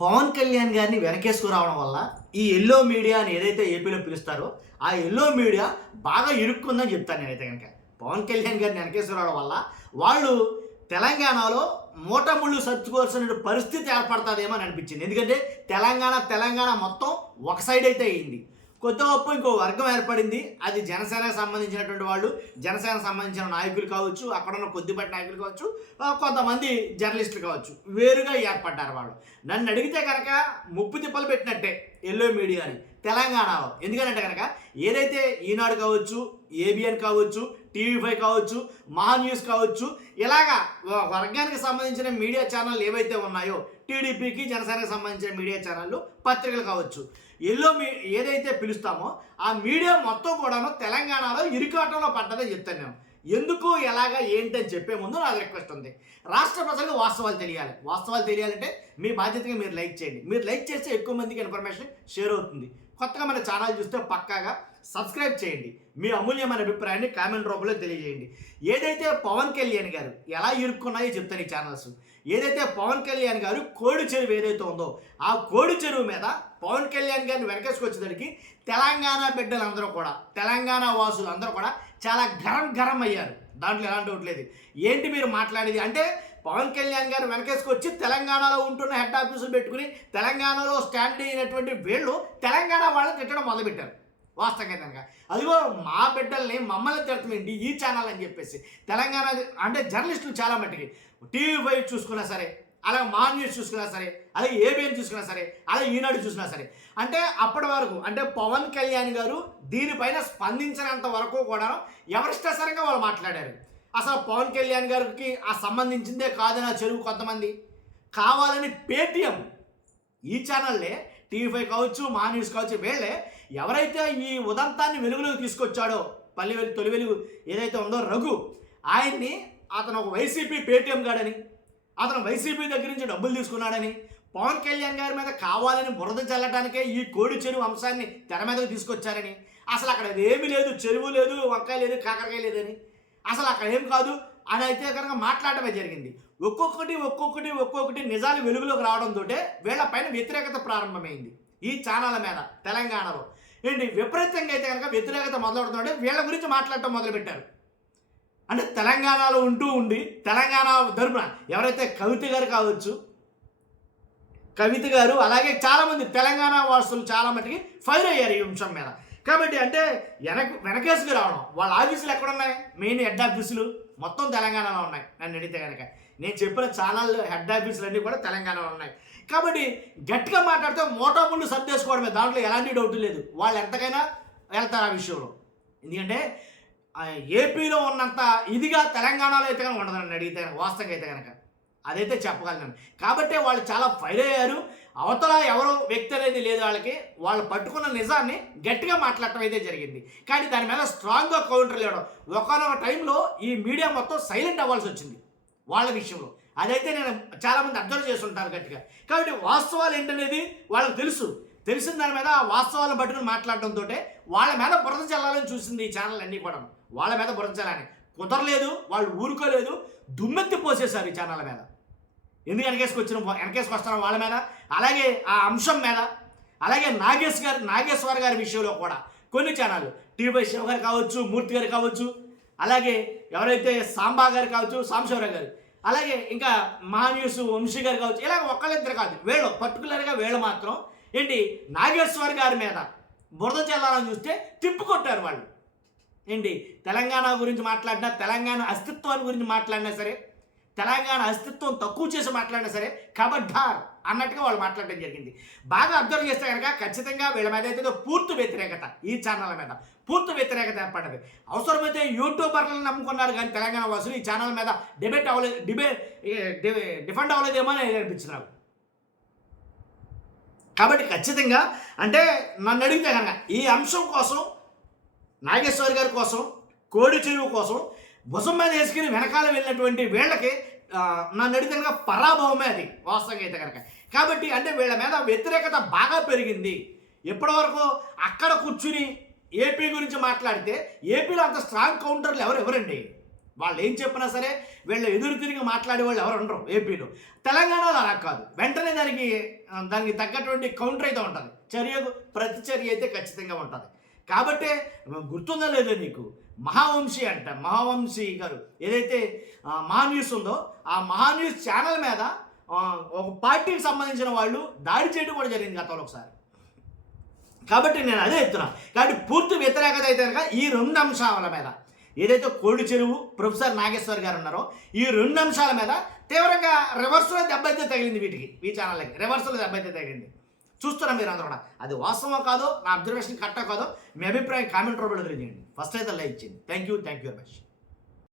పవన్ కళ్యాణ్ గారిని వెనకేసుకురావడం వల్ల ఈ ఎల్లో మీడియా అని ఏదైతే ఏపీలో పిలుస్తారో ఆ ఎల్లో మీడియా బాగా ఇరుక్కుందని చెప్తాను నేనైతే కనుక. పవన్ కళ్యాణ్ గారిని వెనకేసుకురావడం వల్ల వాళ్ళు తెలంగాణలో మూటముళ్ళు సర్దుకోవాల్సిన పరిస్థితి ఏర్పడుతుందేమో అని అనిపించింది. ఎందుకంటే తెలంగాణ మొత్తం ఒక సైడ్ అయితే అయింది. కొత్త గొప్ప ఇంకో వర్గం ఏర్పడింది. అది జనసేనకు సంబంధించినటువంటి వాళ్ళు, జనసేనకు సంబంధించిన నాయకులు కావచ్చు, అక్కడున్న కొద్దిపాటి నాయకులు కావచ్చు, కొంతమంది జర్నలిస్టులు కావచ్చు, వేరుగా ఏర్పడ్డారు వాళ్ళు. నన్ను అడిగితే కనుక ముప్పు తిప్పలు పెట్టినట్టే ఎల్లో మీడియాని తెలంగాణలో. ఎందుకంటే కనుక ఏదైతే ఈనాడు కావచ్చు, ఏబిఎన్ కావచ్చు, టీవీ5 కావచ్చు, మహా న్యూస్ కావచ్చు, ఇలాగా వర్గానికి సంబంధించిన మీడియా ఛానళ్ళు ఏవైతే ఉన్నాయో, టీడీపీకి జనసేనకు సంబంధించిన మీడియా ఛానళ్ళు, పత్రికలు కావచ్చు, ఏదైతే పిలుస్తామో ఆ మీడియా మొత్తం కూడాను తెలంగాణలో ఇరుకాటంలో పడ్డదని చెప్తాను నేను. ఎందుకు ఎలాగా ఏంటి అని చెప్పే ముందు నాకు రిక్వెస్ట్ ఉంది. రాష్ట్ర ప్రజలకు వాస్తవాలు తెలియాలి. వాస్తవాలు తెలియాలంటే మీ బాధ్యతగా మీరు లైక్ చేయండి. మీరు లైక్ చేస్తే ఎక్కువ మందికి ఇన్ఫర్మేషన్ షేర్ అవుతుంది. కొత్తగా మన ఛానల్ చూస్తే పక్కాగా సబ్స్క్రైబ్ చేయండి. మీ అమూల్యమైన అభిప్రాయాన్ని కామెంట్ రూపంలో తెలియజేయండి. ఏదైతే పవన్ కళ్యాణ్ గారు ఎలా ఇరుక్కున్నాయో చెప్తాను ఈ ఛానల్స్. ఏదైతే పవన్ కళ్యాణ్ గారు కోడి చెరువు ఏదైతే ఉందో ఆ కోడి చెరువు మీద పవన్ కళ్యాణ్ గారిని వెనకేసుకొచ్చేసరికి తెలంగాణ బిడ్డలందరూ కూడా, తెలంగాణ వాసులు అందరూ కూడా చాలా గరం అయ్యారు. దాంట్లో ఎలాంటి డౌట్ లేదు. ఏంటి మీరు మాట్లాడేది అంటే, పవన్ కళ్యాణ్ గారు వెనకేసుకొచ్చి తెలంగాణలో ఉంటున్న హెడ్ ఆఫీసులు పెట్టుకుని తెలంగాణలో స్టాండ్ అయినటువంటి వీళ్ళు తెలంగాణ వాళ్ళని తిట్టడం మొదలుపెట్టారు. వాస్తవంగా కనుక అదిగో మా బిడ్డల్ని మమ్మల్ని తిడతామేంటి ఈ ఛానల్ అని చెప్పేసి తెలంగాణ అంటే జర్నలిస్టులు చాలా మట్టికి టీవీ5 చూసుకున్నా సరే, అలాగే మా న్యూస్ చూసుకున్నా సరే, అలాగే ఏబిఎన్ చూసుకున్నా సరే, అలాగే ఈనాడు చూసినా సరే, అంటే అప్పటి వరకు అంటే పవన్ కళ్యాణ్ గారు దీనిపైన స్పందించినంత వరకు కూడా ఎవరిష్టసరంగా వాళ్ళు మాట్లాడారు. అసలు పవన్ కళ్యాణ్ గారికి ఆ సంబంధించిందే కాదని ఆ చెరువు కొంతమంది కావాలని పేటీఎం ఈ ఛానల్లే టీవీ5 కావచ్చు, మా న్యూస్ కావచ్చు, వీళ్ళే ఎవరైతే ఈ ఉదంతాన్ని వెలుగులోకి తీసుకొచ్చాడో తొలి వెలుగు ఏదైతే ఉందో రఘు, ఆయన్ని అతను ఒక వైసీపీ పేటీఎం గాడని, అతను వైసీపీ దగ్గర నుంచి డబ్బులు తీసుకున్నాడని, పవన్ కళ్యాణ్ గారి మీద కావాలని బురద చల్లటానికే ఈ కోడి చెరువు అంశాన్ని తెర మీదకు తీసుకొచ్చారని, అసలు అక్కడ ఏమీ లేదు, చెరువు లేదు, వంకాయ లేదు, కాకరకాయ లేదని, అసలు అక్కడ ఏం కాదు అని అయితే కనుక మాట్లాడటమే జరిగింది. ఒక్కొక్కటి నిజాలు వెలుగులోకి రావడంతో వీళ్ళ పైన వ్యతిరేకత ప్రారంభమైంది ఈ ఛానళ్ళ మీద తెలంగాణలో. ఏంటి విపరీతంగా అయితే కనుక వ్యతిరేకత మొదలవుతుందంటే వీళ్ళ గురించి మాట్లాడటం మొదలుపెట్టారు. అంటే తెలంగాణలో ఉండి తెలంగాణ తరపున ఎవరైతే కవిత గారు కావచ్చు, కవిత గారు అలాగే చాలామంది తెలంగాణ వాసులు చాలా మటుకి ఫైర్ అయ్యారు ఈ అంశం మీద. కాబట్టి అంటే వెనకేసుకు రావడం. వాళ్ళ ఆఫీసులు ఎక్కడున్నాయి? మెయిన్ హెడ్ ఆఫీసులు మొత్తం తెలంగాణలో ఉన్నాయి. నన్ను అడిగితే కనుక నేను చెప్పిన ఛానల్ హెడ్ ఆఫీసులు అన్నీ కూడా తెలంగాణలో ఉన్నాయి. కాబట్టి గట్టిగా మాట్లాడితే మోటాముళ్ళు సర్దేసుకోవడమే, దాంట్లో ఎలాంటి డౌట్ లేదు. వాళ్ళు ఎంతకైనా వెళ్తారు ఆ విషయంలో. ఎందుకంటే ఏపీలో ఉన్నంత ఇదిగా తెలంగాణలో అయితే కనుక ఉండదు నన్ను అడిగితే వాస్తవంగా అయితే కనుక అదైతే చెప్పగలను. కాబట్టి వాళ్ళు చాలా ఫైర్ అయ్యారు. అవతల ఎవరో వ్యక్తి అనేది లేదు వాళ్ళకి. వాళ్ళు పట్టుకున్న నిజాన్ని గట్టిగా మాట్లాడటం అయితే జరిగింది. కానీ దాని మీద స్ట్రాంగ్గా కౌంటర్లు ఇవ్వడం. ఒకనొక టైంలో ఈ మీడియా మొత్తం సైలెంట్ అవ్వాల్సి వచ్చింది వాళ్ళ విషయంలో. అదైతే నేను చాలామంది అబ్జర్వ్ చేస్తుంటారు గట్టిగా. కాబట్టి వాస్తవాలు ఏంటనేది వాళ్ళకి తెలిసిన దాని మీద ఆ వాస్తవాలను పట్టుకుని మాట్లాడడంతో వాళ్ళ మీద బురద చల్లాలని చూసింది ఈ ఛానల్ అన్నీ కూడా. వాళ్ళ మీద బురద చల్లాలని కుదరలేదు, వాళ్ళు ఊరుకోలేదు, దుమ్మెత్తి పోసేశారు ఈ ఛానల్ మీద. ఎందుకు వెనకేసుకొస్తున్నాం వాళ్ళ మీద, అలాగే ఆ అంశం మీద, అలాగే నాగేశ్వర్ గారి విషయంలో కూడా కొన్ని ఛానళ్ళు టీవీ శివ గారు కావచ్చు, మూర్తి గారు కావచ్చు, అలాగే ఎవరైతే సాంబా గారు కావచ్చు, సాంబశివరావు గారు, అలాగే ఇంకా మహా న్యూస్ వంశీ గారు కావచ్చు, ఇలాగ ఒక్కళ్ళిద్దరు కాదు, వీళ్ళు పర్టికులర్గా వీళ్ళు మాత్రం ఏంటి నాగేశ్వర్ గారి మీద బురద చల్లాలని చూస్తే తిప్పుకొట్టారు వాళ్ళు. ఏంటి తెలంగాణ గురించి మాట్లాడినా, తెలంగాణ అస్తిత్వాన్ని గురించి మాట్లాడినా సరే, తెలంగాణ అస్తిత్వం తక్కువ చేసి మాట్లాడినా సరే ఖబర్దార్ అన్నట్టుగా వాళ్ళు మాట్లాడడం జరిగింది. బాగా అబ్జర్వ్ చేస్తే కనుక ఖచ్చితంగా వీళ్ళ మీద అయితే పూర్తి వ్యతిరేకత, ఈ ఛానల్ మీద పూర్తి వ్యతిరేకత ఏర్పడ్డది. అవసరమైతే యూట్యూబర్లను నమ్ముకున్నారు కానీ తెలంగాణ వాసులు ఈ ఛానల్ మీద డిఫెండ్ అవ్వలేదేమో అని అనిపించినారు. కాబట్టి ఖచ్చితంగా అంటే నన్ను అడిగితే కనుక ఈ అంశం కోసం, నాగేశ్వర్ గారి కోసం, కోడి చెరువు కోసం భుజం మీద వేసుకుని వెనకాల వెళ్ళినటువంటి వీళ్ళకి నన్ను అడిగితే కనుక పరాభవమే అది వాస్తవంగా అయితే కనుక. కాబట్టి అంటే వీళ్ళ మీద వ్యతిరేకత బాగా పెరిగింది. ఎప్పటివరకు అక్కడ కూర్చుని ఏపీ గురించి మాట్లాడితే ఏపీలో అంత స్ట్రాంగ్ కౌంటర్లు ఎవరండి? వాళ్ళు ఏం చెప్పినా సరే వీళ్ళు ఎదురు తిరిగి మాట్లాడే వాళ్ళు ఎవరు ఉండరు ఏపీలో. తెలంగాణలో అలా కాదు, వెంటనే దానికి తగ్గటువంటి కౌంటర్ అయితే ఉంటుంది, చర్యకు ప్రతిచర్య అయితే ఖచ్చితంగా ఉంటుంది. కాబట్టి గుర్తుందో లేదో నీకు, మహావంశీ గారు ఏదైతే మహాన్యూస్ ఉందో ఆ మహాన్యూస్ ఛానల్ మీద ఒక పార్టీకి సంబంధించిన వాళ్ళు దాడి చేయడం కూడా జరిగింది గతంలో ఒకసారి. కాబట్టి నేను అదే చెప్తున్నా. కాబట్టి పూర్తి వ్యతిరేకత అయితే కనుక ఈ 2 అంశాల మీద, ఏదైతే కోడి చెరువు ప్రొఫెసర్ నాగేశ్వర్ గారు ఉన్నారో ఈ 2 అంశాల మీద తీవ్రంగా రివర్స్లో దెబ్బ అయితే తగిలింది, ఈ ఛానల్కి రివర్స్లో దెబ్బ అయితే తగిలింది. చూస్తున్నాం మీరు అందరూ కూడా. అది వాస్తవం కాదో, నా అబ్జర్వేషన్ కరెక్టో కాదో మీ అభిప్రాయం కామెంట్ రూపంలో తెలియజేయండి. ఫస్ట్ అయితే లైక్ చేయండి. Thank you very much.